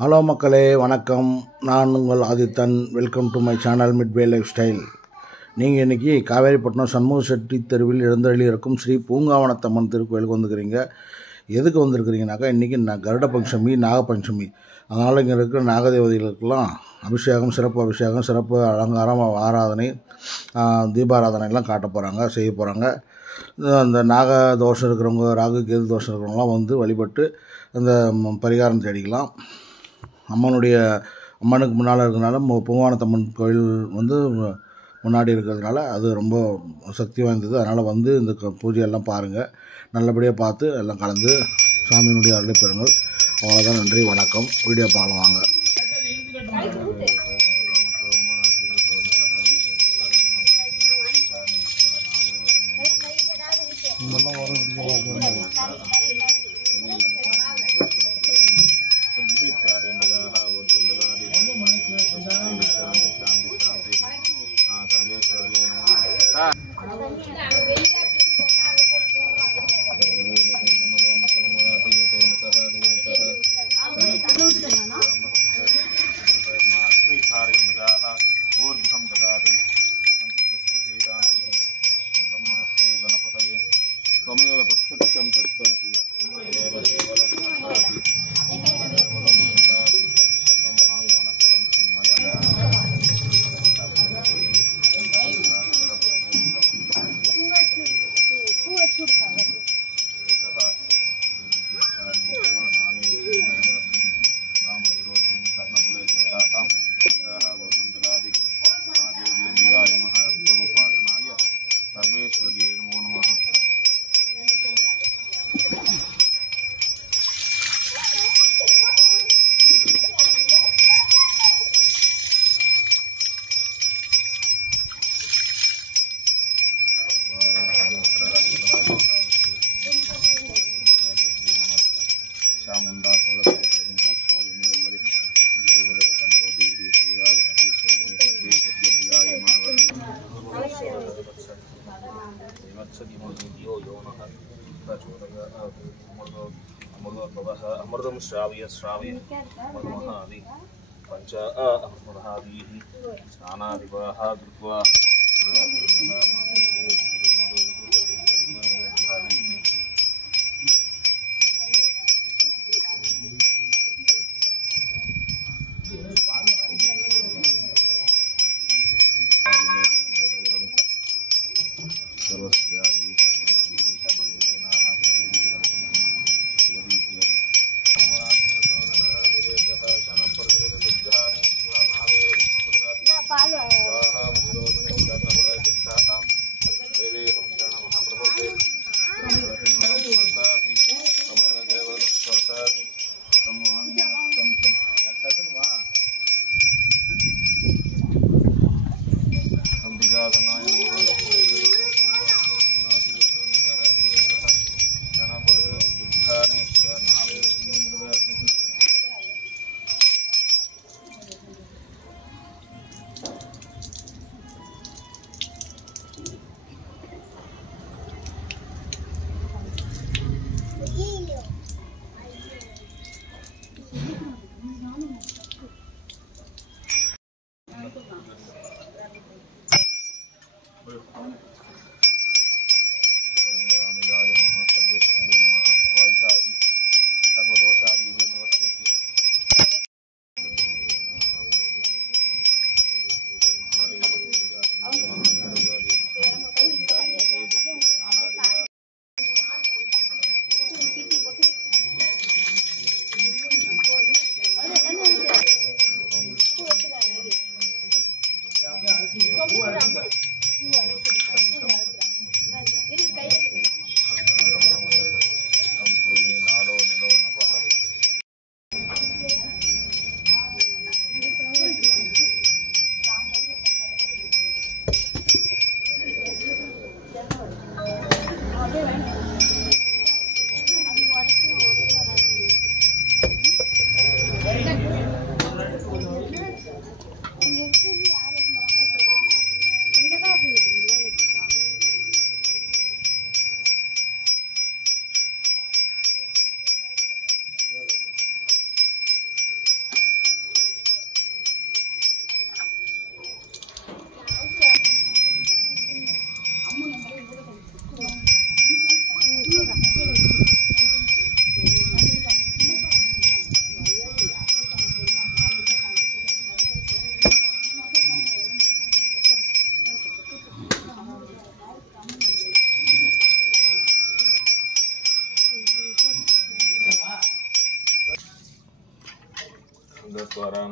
Hello மக்களே, வணக்கம். நான் உங்கள் Adithan. Welcome to my channel Midway life style. நீங்கள் இன்றைக்கி காவேரிப்பட்டினம் சண்முக செட்டி தெருவில் எழுந்தருளி இருக்கும் ஸ்ரீ பூங்காவனத்தம்மன் திருக்கோயிலுக்கு வந்துருக்கிறீங்க. எதுக்கு வந்திருக்கிறீங்கனாக்கா, இன்றைக்கி கருட பஞ்சமி, நாகப்பஞ்சமி. அதனால் இங்கே இருக்கிற நாகதேவதைகளுக்கெல்லாம் அபிஷேகம், சிறப்பு அபிஷேகம், சிறப்பு அலங்காரம், ஆராதனை, தீபாராதனைலாம் காட்ட போகிறாங்க, செய்ய போகிறாங்க. அந்த நாக தோஷம் இருக்கிறவங்க, ராகு கேது தோஷம் இருக்கிறவங்களாம் வந்து வழிபட்டு அந்த பரிகாரம் தேடிக்கலாம். அம்மனுக்கு முன்னால் இருக்கிறதுனால பூங்காவனத்தம்மன் கோயில் வந்து முன்னாடி இருக்கிறதுனால அது ரொம்ப சக்தி வாய்ந்தது. அதனால் வந்து இந்த பூஜையெல்லாம் பாருங்கள், நல்லபடியாக பார்த்து எல்லாம் கலந்து சாமியினுடைய அருளை பெறுங்கள். அவ்வளோதான். நன்றி, வணக்கம். வீடியோ பார்க்கலாம் வாங்க. अमृतम श्राव्य मधुमहादि पंच अमृतमहादि स्नानादिवाह कृत्वा இங்க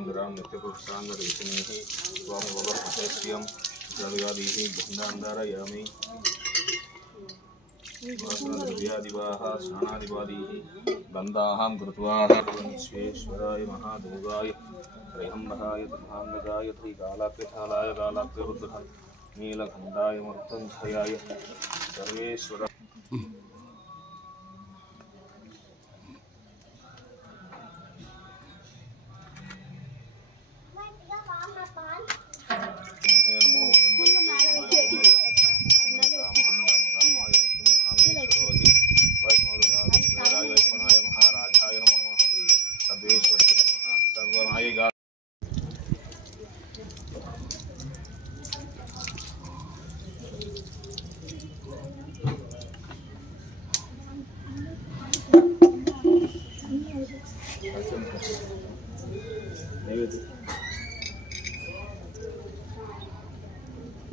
Nandram Nityapurushangarichinihi Swam Vavapasyasyam Jadayadihi Bhandandara Yami Vasanadravyadivaha Snanadivadihi Gandhaham Krutvaha Vishveshwaraya Mahadevaya Trihambahaya Tribhandagaya Trikalakrithalaya Kalakriruddha Neelakhandaya Martanthayaya Sarveshwara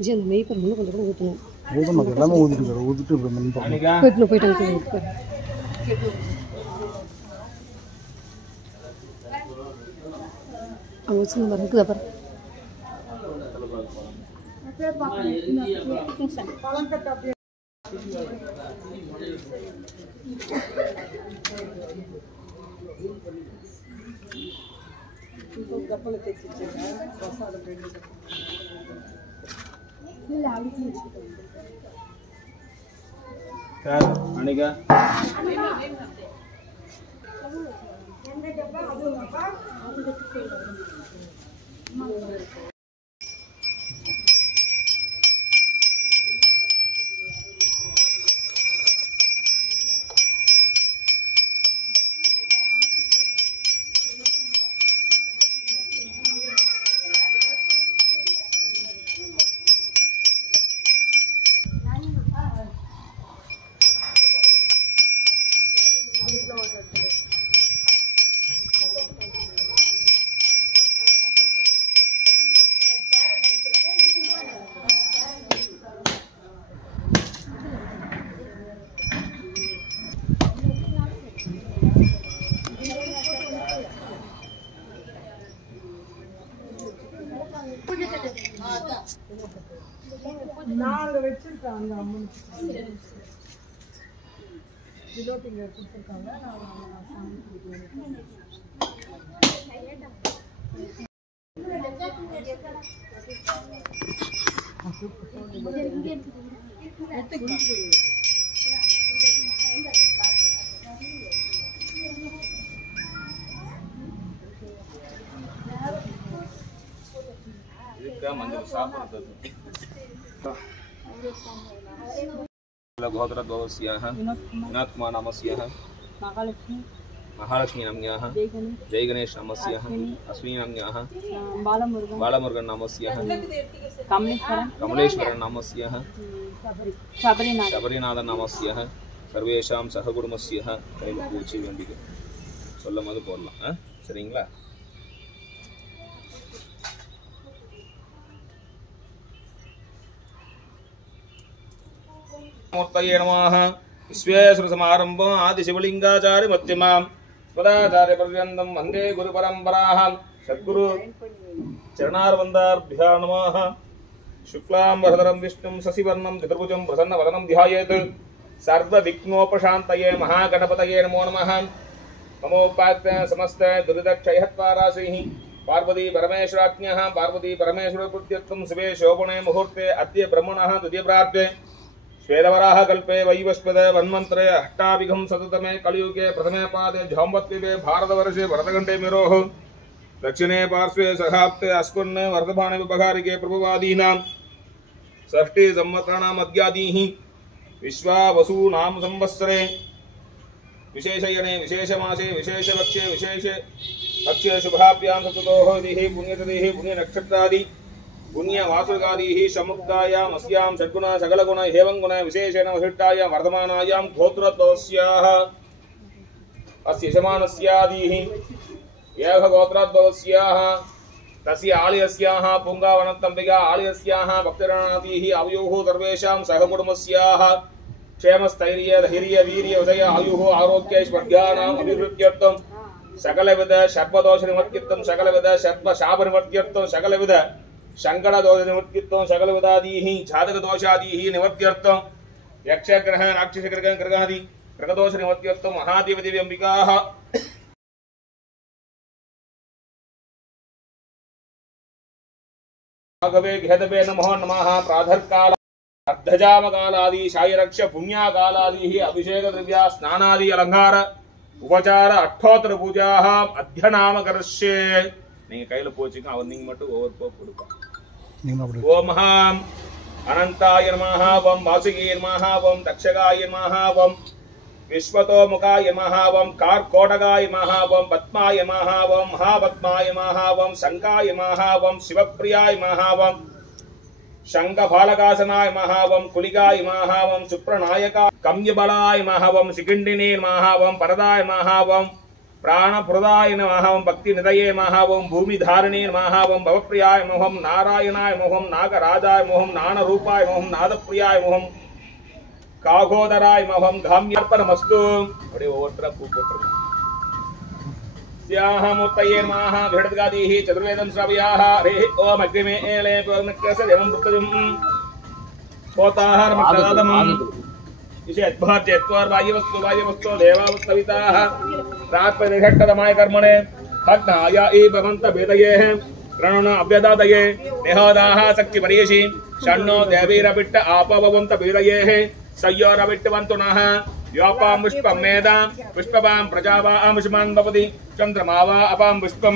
जी அந்த மெய் பண்ணு கொஞ்சம் கூட ஊத்தணும் ஊதணும் எல்லாமே ஊதிட்டு போயிட்டாங்க அவங்க சின்ன இருக்குதா பாரு Anika நாங்க வெச்சிருக்காங்க அம்மன் திலோட்டிங்க கொடுத்திருக்காங்க நான் சாமி मंदिर साफ गोत्रद्वयस्याः विनोत्कुमार नामस्याः महालक्ष्मी नाम्न्याः जय गणेश नामस्याः अश्विनी नाम्न्याः बालमुरुगन नामस्याः कमलेश्वरन नामस्याः शबरीनाथन नामस्याः सर्वेषां सहकुटुम्बस्याः கையில பூச்சி வேண்டிக்கு சொல்லும்போது போடலாம் சரிங்களா मूर्तये नमः विश्वेश्वरसमारम्भं आदिशिवलिङ्गाचार्यमध्यमां स्वदाचार्यपर्यन्तं वन्दे गुरुपरम्पराः सद्गुरु चरणारविन्दाभ्यां नमः शुक्लाम्बरधरं विष्णुं शशिवर्णं चतुर्भुजं प्रसन्नवदनं ध्यायेत् सर्वविघ्नोपशान्तये महागणपतये नमो नमः नमोपाद्य समस्त दुरितक्षयहत्वाराशिः पार्वती परमेश्वराज्ञः पार्वती परमेश्वरपुत्यर्थं शुभे शोभने मुहूर्ते अद्य ब्रह्मणः द्वितीयप्राप्ते श्वेतवराह कल्पे वैवस्पद वन्मन्त्रे अष्टाभिघं सततमे कलियुगे प्रथमे पादे झाम्बत्विवे भारतवर्षे भरतखण्डे मेरोः दक्षिणे पार्श्वे सहाप्ते अस्कुन् वर्धमाने विपहारिके प्रभुवादीनां षष्ठी संवत्सराणाम् अद्यादीः विश्वावसूनां संवत्सरे विशेषयणे विशेषमासे विशेषपक्षे विशेषपक्षे शुभाभ्यां सततोः तिथिः पुण्यतिथिः पुण्यनक्षत्रादि पुण्यवासुगादीः समुक्तायाम् अस्यां षड्गुण सकलगुण हेवङ्गुण विशेषेण विशिष्टायां वर्धमानायां गोत्रद्वयस्याः अस्य यजमानस्यादीः यः गोत्रद्वयस्याः तस्य आलयस्याः पुङ्गावनत्तम्बिका आलयस्याः भक्तिरणादीः आवयोः सर्वेषां सहकुटुम्बस्याः क्षेमस्थैर्य धैर्य वीर्य उदय आयुः आरोग्य ऐश्वर्याणाम् अभिवृद्ध्यर्थं सकलविध सर्पदोष निवर्त्यर्थं सकलविध सर्प शाप निवर्त्यर्थं सकलविध शंकर दोष निवर्त्यर्थं सकलविधादीः जातक दोषादीः निवर्त्यर्थं यक्ष ग्रह राक्षस ग्रह ग्रहादि ग्रहदोष निवर्त्यर्थं महादेव देवी अंबिकाः भागवे घेदवे नमो नमः प्रातःकाल अर्धजामकालादि शायरक्ष पुण्याकालादि अभिषेक द्रव्य स्नानादि अलंकार उपचार अठोत्तर पूजा अध्यनाम करश्ये நீங்க கையில போச்சுங்க அவர் நீங்க மட்டும் ஓவர் போ கொடுங்க ஓம் ஹாம் அனந்தாய நமஹ ஓம் வாசுகியே நமஹ ஓம் தக்ஷகாய நமஹ ஓம் விஸ்வதோ முகாய நமஹ ஓம் கார்கோடகாய நமஹ ஓம் பத்மாய நமஹ ஓம் மகாபத்மாய நமஹ ஓம் சங்காய நமஹ ஓம் சிவப்பிரியாய நமஹ ஓம் शंख बालकासनाय महावम कुलिकाय महावम सुप्रनायका कम्यबलाय महावम शिखंडिने महावम परदाय महावम प्राणप्रदाय महावम भक्ति निधये महावम भूमिधारिणे महावम भवप्रियाय मोहम नारायणाय मोहम नागराजाय मोहम नानरूपाय मोहम नादप्रियाय मोहम काघोदराय मोहम गाम्यर्पणमस्तु बड़े ओवरट्रा पूपोत्र स्याह मूर्तये नमः भेडदगादीः चतुर्वेदं श्रावयाः हरे ओम अग्निमे एले पवनक्रस देवं वृत्तजं पोताहार मक्तदादं इसे अद्भाज्यत्वार बाह्यवस्तु देवावस्तविताः प्राप्तनिषट्टदमाय कर्मणे भग्नाय भवन्त वेदये रणन अव्यदादये देहोदाः शक्तिपरियसि षण्णो देवीरपिट्ट आपवन्त वेदये सय्योरपिट्टवन्तु नः योपां पुष्पं मेदा पुष्पवां प्रजावामुष्मान् भवति चन्द्रमावा अपां पुष्पं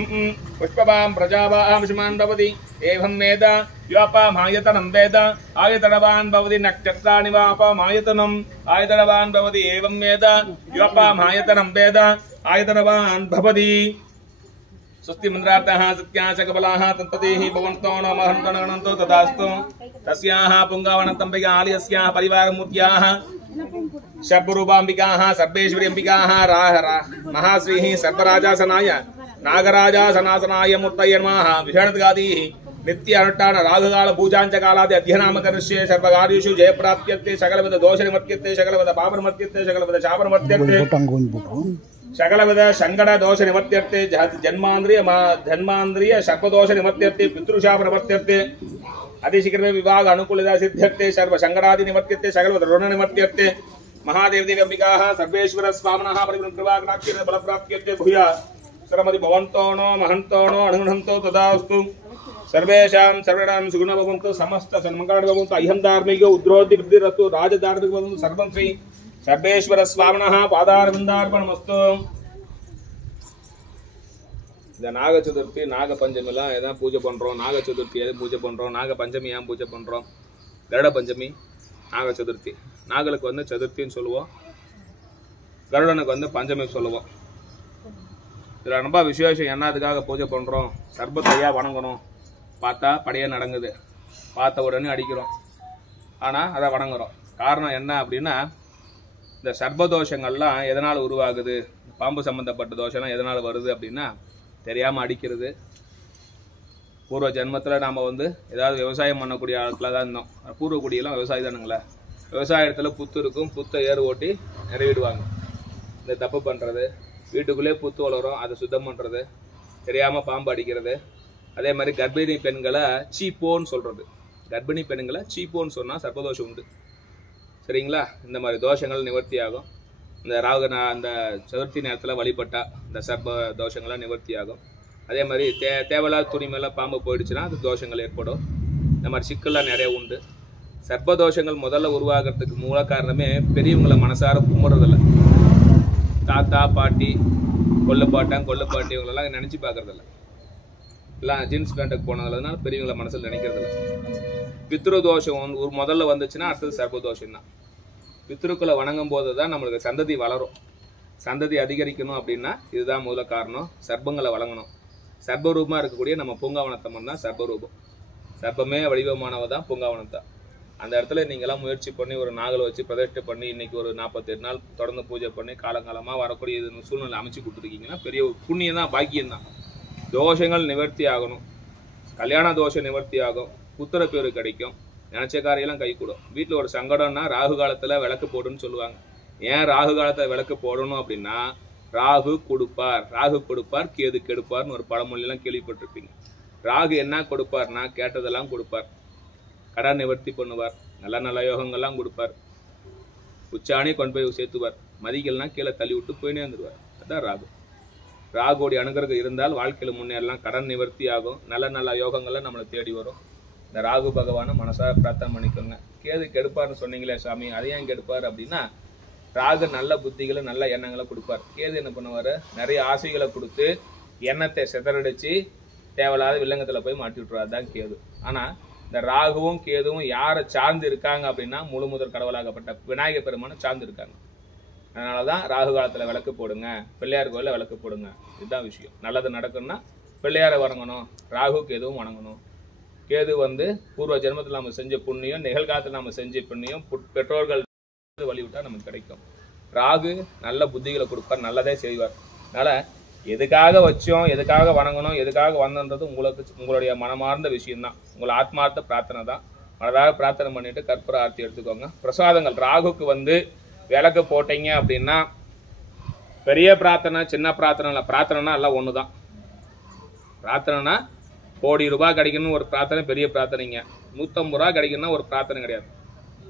पुष्पवां प्रजावामुष्मान् भवति एवं मेदा योपाम् आयतनं वेद आयतनवान् भवति नक्षत्राणि वा अपाम् आयतनम् आयतनवान् भवति एवं वेद योपाम् आयतनं वेद आयतनवान् भवति स्वस्ति मंत्रार्थः सत्याशकबलाः तत्पतेः भवन्तो नमहन्तनगणन्तो तदास्तु तस्याः पुङ्गावनतम्बिका आलयस्याः परिवारमूर्त्याः शब्बरूपाम्बिकाः सर्वेश्वरी अंबिकाः महाश्रीः सर्वराजासनाय नागराजासनासनाय मूर्तये नमः विषणदगादीः नित्य अनुष्ठान राघुकाल पूजांच कालादि अध्ययनाम करिष्ये सर्वकार्येषु जयप्राप्त्यर्थे सकलविध दोषनिवर्त्यर्थे सकलविध पापनिवर्त्यर्थे सकलविध शापनिवर्त्यर्थे सकलविध शंकर दोष निवर्त्यर्थे जन्मांद्रिय सर्पदोष निवर्त्यर्थे पितृशाप निवर्त्यर्थे अतिशीघ्र विवाह अनुकूलता सिद्ध्यर्थे सर्व शंकरादि निवर्त्यर्थे सकलविध ऋण निवर्त्यर्थे महादेव देवी अंबिकाः सर्वेश्वर स्वामिनः परिवृत्तवाग्नाक्षी बलप्राप्त्यर्थे भूया श्रमति भवन्तो नो महन्तो नो अनुगृह्णन्तो तदास्तु सर्वेषां सर्वेणां सुगुणो भवन्तु समस्त सन्मङ्गलानि भवन्तु अह्यं धार्मिक उद्रोधि वृद्धिरस्तु राजधार्मिक भवन्तु सर्वं श्री सर्वेश्वर स्वामिनः पादारविन्दार्पणमस्तु இந்த நாக சதுர்த்தி நாக பஞ்சமிலாம் எதான் பூஜை பண்ணுறோம் நாக சதுர்த்தி எது பூஜை பண்ணுறோம் நாக பஞ்சமி ஏன் பூஜை பண்ணுறோம் கருட பஞ்சமி நாக சதுர்த்தி நாகலுக்கு வந்து சதுர்த்தின்னு சொல்லுவோம் கருடனுக்கு வந்து பஞ்சமி சொல்லுவோம் இதில் ரொம்ப விசேஷம் என்ன அதுக்காக பூஜை பண்ணுறோம் சர்பத்தையா வணங்கணும் பார்த்தா படையே நடங்குது பார்த்த உடனே அடிக்கிறோம் ஆனால் அதை வணங்குறோம் காரணம் என்ன அப்படின்னா இந்த சர்பதோஷங்கள்லாம் எதனால் உருவாகுது பாம்பு சம்மந்தப்பட்ட தோஷம்லாம் எதனால் வருது அப்படின்னா தெரியாமல் அடிக்கிறது பூர்வ ஜென்மத்தில் நாம் வந்து ஏதாவது விவசாயம் பண்ணக்கூடிய ஆட்களாக தான் இருந்தோம் பூர்வக்குடியெல்லாம் விவசாயம் தானுங்களே விவசாயத்தில் புத்து இருக்கும் புத்தை ஏறு ஓட்டி நிறைவிடுவாங்க இந்த தப்பு பண்ணுறது வீட்டுக்குள்ளே புத்து வளரும் அதை சுத்தம் பண்ணுறது தெரியாமல் பாம்பு அடிக்கிறது அதே மாதிரி கர்ப்பிணி பெண்களை சீப்போன்னு சொல்கிறது கர்ப்பிணி பெண்களை சீப்போன்னு சொன்னால் சர்ப்பதோஷம் உண்டு சரிங்களா இந்த மாதிரி தோஷங்கள் நிவர்த்தி ஆகும் இந்த அந்த சதுர்த்தி நேரத்தில் வழிபட்டா இந்த சர்ப்ப தோஷங்கள்லாம் நிவர்த்தி ஆகும் அதே மாதிரி தேவையில்லாத துணி மேலே பாம்பு போயிடுச்சுன்னா அது தோஷங்கள் ஏற்படும் இந்த மாதிரி சிக்கல்லாம் நிறைய உண்டு சர்ப்ப தோஷங்கள் முதல்ல உருவாகிறதுக்கு மூல காரணமே பெரியவங்களை மனசார கும்பிட்றதில்ல தாத்தா பாட்டி கொள்ளுப்பாட்டி இவங்களெல்லாம் நினச்சி பார்க்கறதில்ல எல்லாம் ஜீன்ஸ் பேண்ட்டுக்கு போனதுனால பெரியவங்களை மனசில் நினைக்கிறதில்ல பித்ரு தோஷம் முதல்ல வந்துச்சுன்னா அடுத்தது சர்ப்ப தோஷம் தான் பித்ருக்களை வணங்கும் போது தான் நம்மளுக்கு சந்ததி வளரும் சந்ததி அதிகரிக்கணும் அப்படின்னா இதுதான் மூல காரணம் சர்ப்பங்களை வழங்கணும் சர்ப்பரூபமாக இருக்கக்கூடிய நம்ம பூங்காவனத்தம்மன் தான் சர்ப்பரூபம் சர்ப்பமே வடிவமானவ தான் பூங்காவனத்தான் அந்த இடத்துல நீங்களாம் முயற்சி பண்ணி ஒரு நாகலை வச்சு பிரதிஷ்டை பண்ணி இன்னைக்கு ஒரு 48 நாள் தொடர்ந்து பூஜை பண்ணி காலங்காலமாக வரக்கூடிய இது சூழ்நிலை அமைச்சு கொடுத்துருக்கீங்கன்னா பெரிய புண்ணியம் தான் பாக்கியம் தான் தோஷங்கள் நிவர்த்தி ஆகணும் கல்யாண தோஷம் நிவர்த்தி ஆகும் புத்திர பேரு கிடைக்கும் நினைச்ச காரியெல்லாம் கை கூடும் வீட்டில் ஒரு சங்கடம்னா ராகு காலத்தில் விளக்கு போடுன்னு சொல்லுவாங்க ஏன் ராகு காலத்தில் விளக்கு போடணும் அப்படின்னா ராகு கொடுப்பார் கேது கெடுப்பார்னு ஒரு பழமொழியெல்லாம் கேள்விப்பட்டிருப்பீங்க. ராகு என்ன கொடுப்பார்னா கேட்டதெல்லாம் கொடுப்பார், கடன் நிவர்த்தி பண்ணுவார், நல்ல நல்ல யோகங்கள்லாம் கொடுப்பார், உச்சாணி கொண்டு போய் சேர்த்துவார், மதிக்கெல்லாம் கீழே தள்ளி விட்டு போயினே வந்துடுவார். அதான் ராகு. ராகுடைய அனுகிரகம் இருந்தால் வாழ்க்கையில முன்னேறலாம், கடன் நிவர்த்தி ஆகும், நல்ல நல்ல யோகங்கள்லாம் நம்மளை தேடி வரும். இந்த ராகு பகவானை மனசார பிரார்த்தனை பண்ணிக்கோங்க. கேது கெடுப்பார்னு சொன்னீங்களே சாமி, அதை ஏன் கெடுப்பார் அப்படின்னா, ராகு நல்ல புத்திகளை நல்ல எண்ணங்களை கொடுப்பார். கேது என்ன பண்ணுவாரு, நிறைய ஆசைகளை கொடுத்து எண்ணத்தை சிதறடிச்சு தேவையில்லாத வில்லங்கத்துல போய் மாட்டி விட்டுருவார். தான் கேது. ஆனா இந்த ராகுவும் கேதுவும் யாரை சார்ந்து இருக்காங்க அப்படின்னா, முழு முதற் கடவுளாகப்பட்ட விநாயகர் பெருமானை சார்ந்து இருக்காங்க. அதனாலதான் ராகு காலத்துல விளக்கு போடுங்க, பிள்ளையார் கோயில விளக்கு போடுங்க. இதுதான் விஷயம். நல்லது நடக்கணும்னா பிள்ளையாரை வணங்கணும், ராகு கேதுவும் வணங்கணும். கேது பூர்வ ஜென்மத்தில் நம்ம செஞ்ச புண்ணியம், நிகழ்காலத்தில் நம்ம செஞ்ச புண்ணியம், பெற்றோர்கள் வழிவிட்டா நமக்கு கிடைக்கும். ராகு நல்ல புத்திகளை கொடுப்பார், நல்லதே செய்வார். அதனால எதுக்காக வச்சோம், எதுக்காக வணங்கணும், எதுக்காக வந்தோன்றது உங்களுடைய மனமார்ந்த விஷயம்தான், உங்களை ஆத்மார்த்த பிரார்த்தனை தான். மனதாக பிரார்த்தனை பண்ணிட்டு கற்பூர ஆர்த்தி எடுத்துக்கோங்க. பிரசாதங்கள் ராகுக்கு விளக்கு போட்டீங்க அப்படின்னா, பெரிய பிரார்த்தனை சின்ன பிரார்த்தனை இல்லை, பிரார்த்தனைனா எல்லாம் ஒண்ணுதான். பிரார்த்தனைனா கோடி ரூபாய் கிடைக்கணும்னு ஒரு பிரார்த்தனை பெரிய பிரார்த்தனைங்க, 150 ரூபா கிடைக்கணும்னா ஒரு பிரார்த்தனை கிடையாது.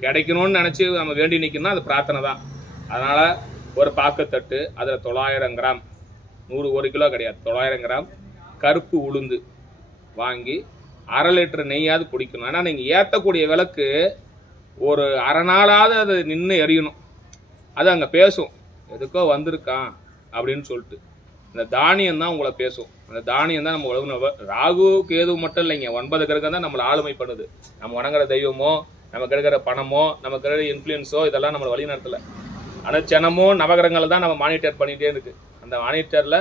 கிடைக்கணும்னு நினைச்சு நம்ம வேண்டி நிற்கணும்னா அது பிரார்த்தனை தான். அதனால ஒரு பாக்குத்தட்டு, அதுல 900 கிராம், 1 கிலோ கிடையாது, 900 கிராம் கருப்பு உளுந்து வாங்கி 1/2 லிட்டர் நெய்யாவது குடிக்கணும். ஏன்னா நீங்க ஏற்றக்கூடிய விளக்கு ஒரு அரை நாளாவது அது நின்று எரியணும். அது அங்க பேசும், எதுக்கோ வந்திருக்கான் அப்படின்னு சொல்லிட்டு. இந்த தானியம் தான் உங்களை பேசும். அந்த தானியம் தான் நம்ம உலக ராகு கேது மட்டும் இல்லைங்க, 9 கிரகம் தான் நம்மளை ஆளுமை பண்ணுது. நம்ம வணங்குற தெய்வமோ, நமக்கு இருக்கிற பணமோ, நமக்கு இருக்கிற இன்ஃப்ளூயன்ஸோ இதெல்லாம் நம்மளை வழி நடத்தல. அனுச்சனமும் நவகிரகங்கள் தான் நம்ம மானிட்டர் பண்ணிட்டே இருக்கு. அந்த மானிட்டர்ல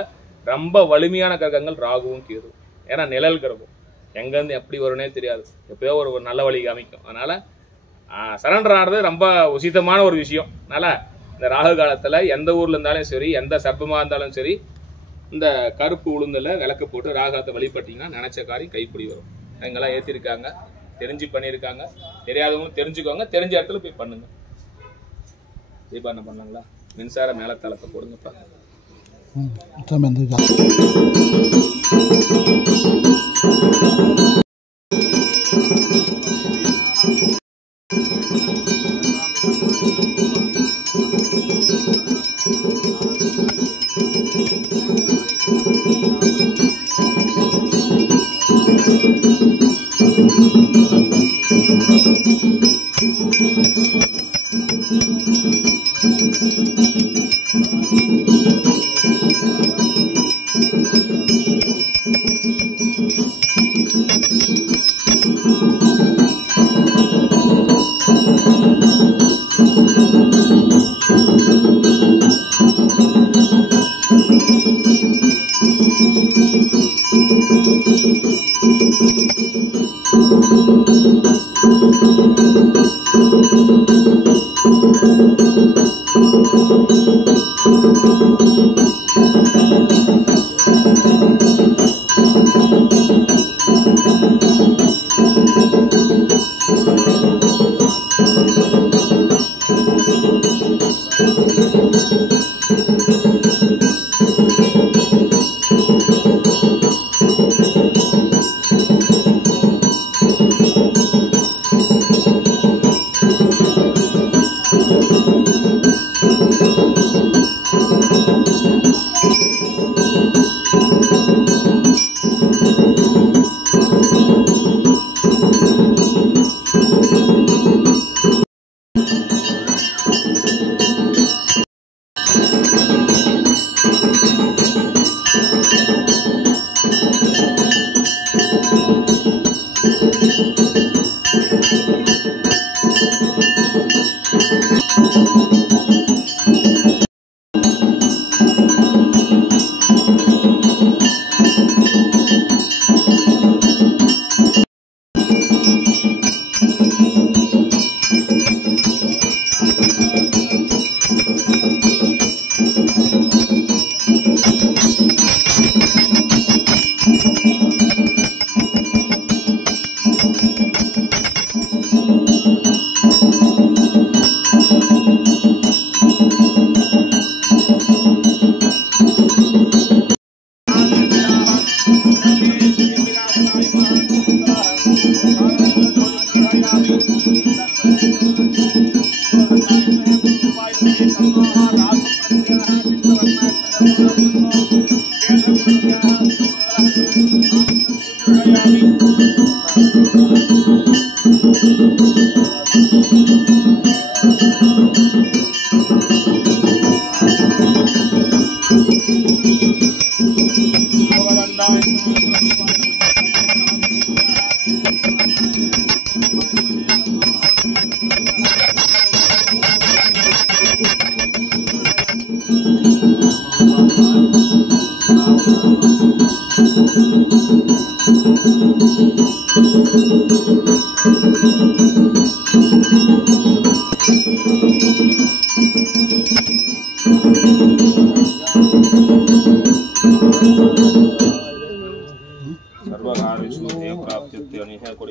ரொம்ப வலிமையான கிரகங்கள் ராகுவும் கேதுவும். ஏன்னா நிழல் கிரகம், எங்கேருந்து எப்படி வரும்னே தெரியாது, எப்பயோ ஒரு நல்ல வழி காமிக்கும். அதனால சரண்டர் ஆனது ரொம்ப உசிதமான ஒரு விஷயம். அதனால இந்த ராகு காலத்துல எந்த ஊர்ல இருந்தாலும் சரி, எந்த சர்ப்பமா இருந்தாலும் சரி, இந்த கருப்பு உளுந்துல விளக்கு போட்டு ராகாத்தை வழிபட்டீங்கன்னா நினைச்ச காரியம் கைப்பிடி வரும். எங்கெல்லாம் ஏற்றிருக்காங்க, தெரிஞ்சு பண்ணியிருக்காங்க. தெரியாதவங்க தெரிஞ்சுக்கோங்க, தெரிஞ்ச இடத்துல போய் பண்ணுங்க. தீபாவளி பண்ணலாங்களா? மின்சார மேல தளத்தை போடுங்கப்பா.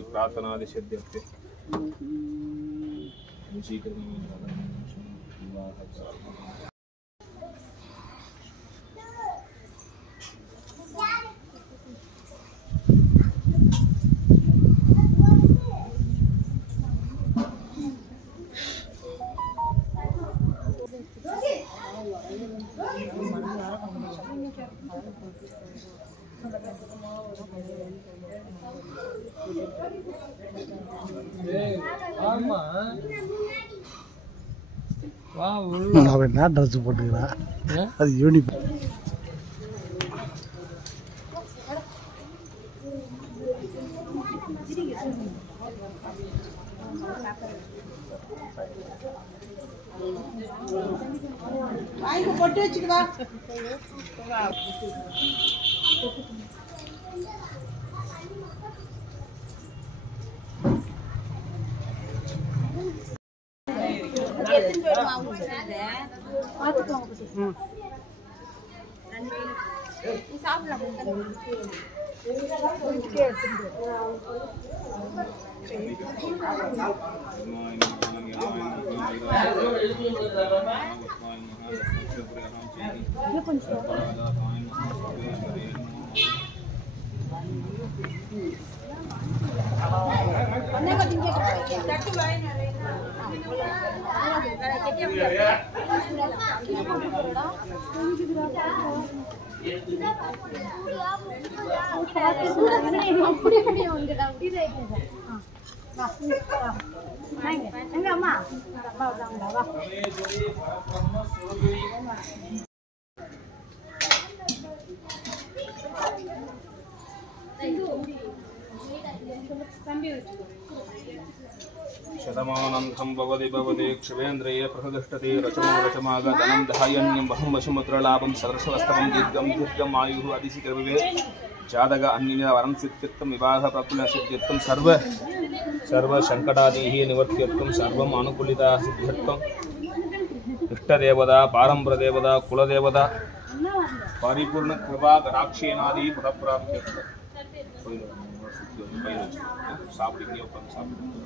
प्रार्थनादिसिद्ध्यर्थे அவன் என்ன ட்ரெஸ் போட்டுக்கிறான் அது யூனிஃபார்ம். போட்டு வச்சுக்கவா शतमानंदं भवति भवति क्षवेन्द्रिये प्रसदिष्टते रचनो रचमागतनं धायन्यं बहु वशमुद्रलाभं सदृशवस्तवं दीर्घं दीर्घम् आयुः अतिशीघ्रविवे जातक अन्येन वरं सिद्ध्यर्थं विवाह प्राप्तिः सिद्ध्यर्थं सर्व संकटादिः निवर्त्यर्थं सर्वम् अनुकूलिता सिद्ध्यर्थं इष्टदेवता पारंपरदेवता कुलदेवता परिपूर्ण कृपा कटाक्षेनादि फलप्राप्त्यर्थं सापडिंगे उप्पर सापडिंगे